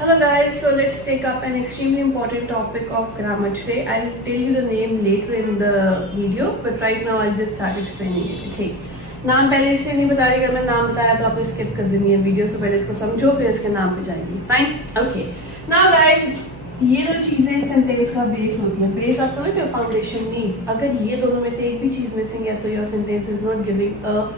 Hello guys, so let's take up an extremely important topic of grammar today. I'll tell you the name later in the video, but right now I'll just start explaining it. Okay. नाम पहले इसलिए नहीं बता रही, अगर मैं नाम बताया तो आपने स्किप कर देनी है वीडियो, से पहले इसको समझो फिर इसके नाम पे जाएगी. फाइन. ओके. नाउ गाइस, ये जो चीजें सेंटेंस का बेस होती है. बेस आप समझते हो, फाउंडेशन नहीं. अगर ये दोनों में से एक भी चीज मिसिंग है तो your sentence is not giving a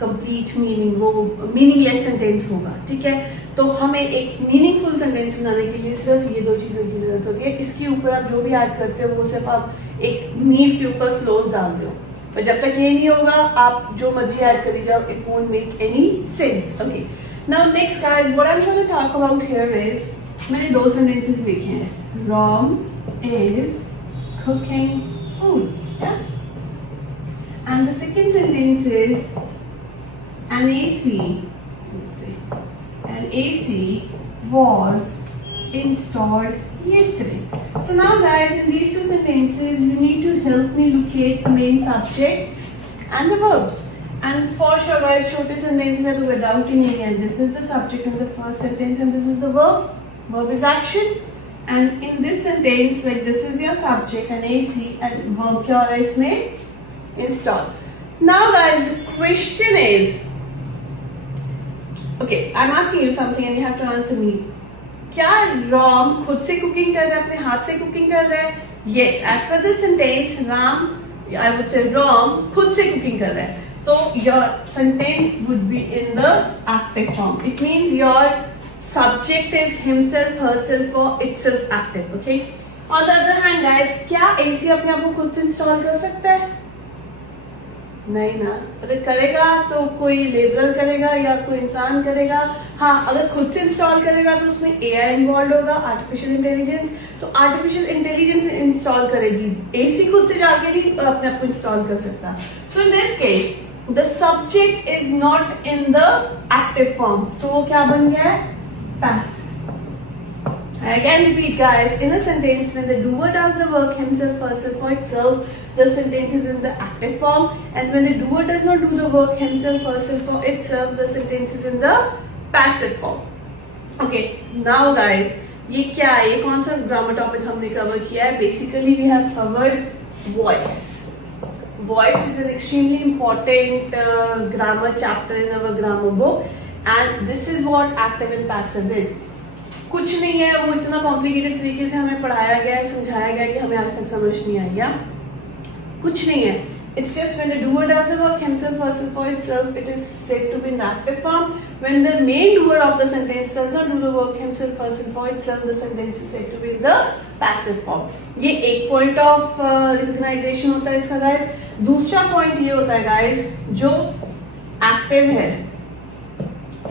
complete meaning, वो मीनिंगलेस सेंटेंस होगा. ठीक है. तो हमें एक मीनिंगफुल सेंटेंस बनाने के लिए सिर्फ ये दो चीजों की जरूरत होती है. इसके ऊपर आप जो भी ऐड करते हो वो सिर्फ आप एक नींव के ऊपर फ्लोज डाल दो, पर जब तक ये नहीं होगा आप जो मर्जी ऐड करी जाओ, it won't make any sense. Okay. Now next guys, what I am going to talk about here is, मैंने दो सेंटेंसेस लिखे हैं. Ram is cooking food, and the second sentence is an AC was installed yesterday. So now guys, in these two sentences you need to help me locate the main subjects and the verbs. And for sure guys, छोटे sentences है तो कोई doubt ही नहीं है. This is the subject in the first sentence and this is the verb. Verb is action. And in this sentence, like this is your subject and AC and verb क्या हो रहा है इसमें? Install. Now guys, the question is, okay, I'm asking you something and you have to answer me. क्या राम खुद से cooking कर रहा है, अपने हाथ से कुकिंग कर रहा है? Yes, as per this sentence, Ram, I would say Ram खुद से कुकिंग कर रहा है. तो your sentence would be in the active form. It means your subject is himself, herself or itself active. Okay. On the other hand, guys, क्या AC अपने आप को खुद से इंस्टॉल कर सकता है? नहीं ना. अगर करेगा तो कोई लेबरर करेगा या कोई इंसान करेगा. हाँ, अगर खुद से इंस्टॉल करेगा तो उसमें AI इन्वॉल्व होगा, आर्टिफिशियल इंटेलिजेंस. तो आर्टिफिशियल इंटेलिजेंस इंस्टॉल करेगी, AC खुद से जाके नहीं अपने आप को इंस्टॉल कर सकता. So in this case the subject is not in the active form, तो वो क्या बन गया है? Passive. I again repeat guys, in a sentence when the doer does the work himself, herself or itself, the sentence is in the active form, and when the doer does not do the work himself, herself or itself, the sentence is in the passive form. Okay, now guys, ये क्या है? ये कौन सा grammar topic हमने cover किया है? Basically we have covered voice. Voice is an extremely important grammar chapter in our grammar book, and this is what active and passive is. कुछ नहीं है, वो इतना कॉम्प्लिकेटेड तरीके से हमें पढ़ाया गया है, समझाया गया है कि हमें आज तक समझ नहीं आई. या कुछ नहीं है. It's just when the doer does the work himself, herself or itself, it is said to be in the active form. When the main doer of the sentence does not do the work himself, herself or itself, the sentence is said to be in the passive form. ये एक point of recognisation होता है इसका guys. दूसरा point ये होता है guys, जो एक्टिव है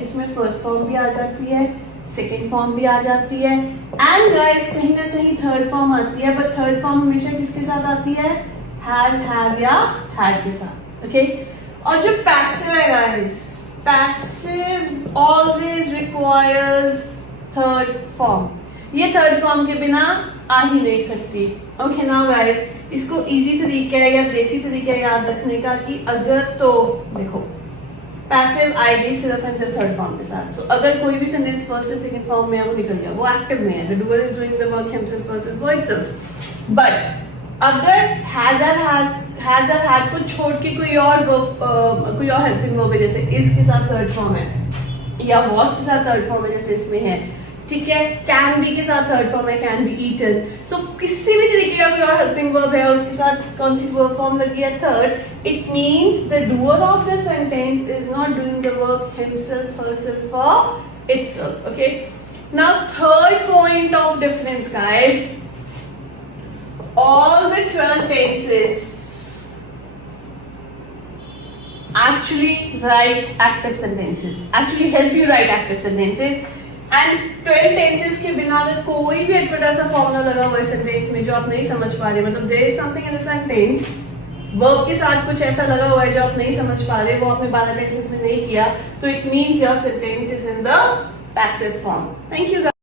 इसमें फर्स्ट फॉर्म भी आ जाती है, सेकेंड फॉर्म भी आ जाती है, एंड गाइस कहीं ना कहीं थर्ड फॉर्म आती है. बट थर्ड फॉर्म हमेशा किसके साथ आती है? हैज, हैव या हैड के साथ. ओके. और जो पैसिव है guys, passive always requires third form. ये थर्ड फॉर्म के बिना आ ही नहीं सकती. ओके. नाउ गाइस, इसको इजी तरीका है या देसी तरीका है याद रखने का कि अगर तो देखो पैसिव आएगी सिर्फ एंड सिर्फ थर्ड फॉर्म के साथ. सो अगर कोई भी sentence first and second form में है वो निकल गया, वो एक्टिव में है. The doer is doing the work himself herself or itself. But अगर हैज हैव हैड को छोड़ के कोई और हेल्पिंग वर्ब है, जैसे इज के साथ थर्ड फॉर्म है या वॉज के साथ थर्ड फॉर्म है जैसे इसमें है, ठीक है. कैन बी के साथ थर्ड फॉर्म है, कैन बी ईटन. सो किसी भी तरीके का कोई और हेल्पिंग वर्ब है उसके साथ कौन सी वर्ब फॉर्म लगी है? Third. It means the doer of the sentence is not doing the work himself, herself और itself. Okay. Now third point of difference guys, all the 12 tenses actually write active sentences, actually help you write active sentences. And 12 tenses के बिना अगर कोई भी अटपटा सा formula लगा हुआ है सेंटेंस में जो आप नहीं समझ पा रहे, मतलब there is something in the sentence, verb के साथ कुछ ऐसा लगा हुआ है जो आप नहीं समझ पा रहे, वो आपने 12 टेंसेस में नहीं किया, तो it means your sentence is in the passive form. Thank you guys.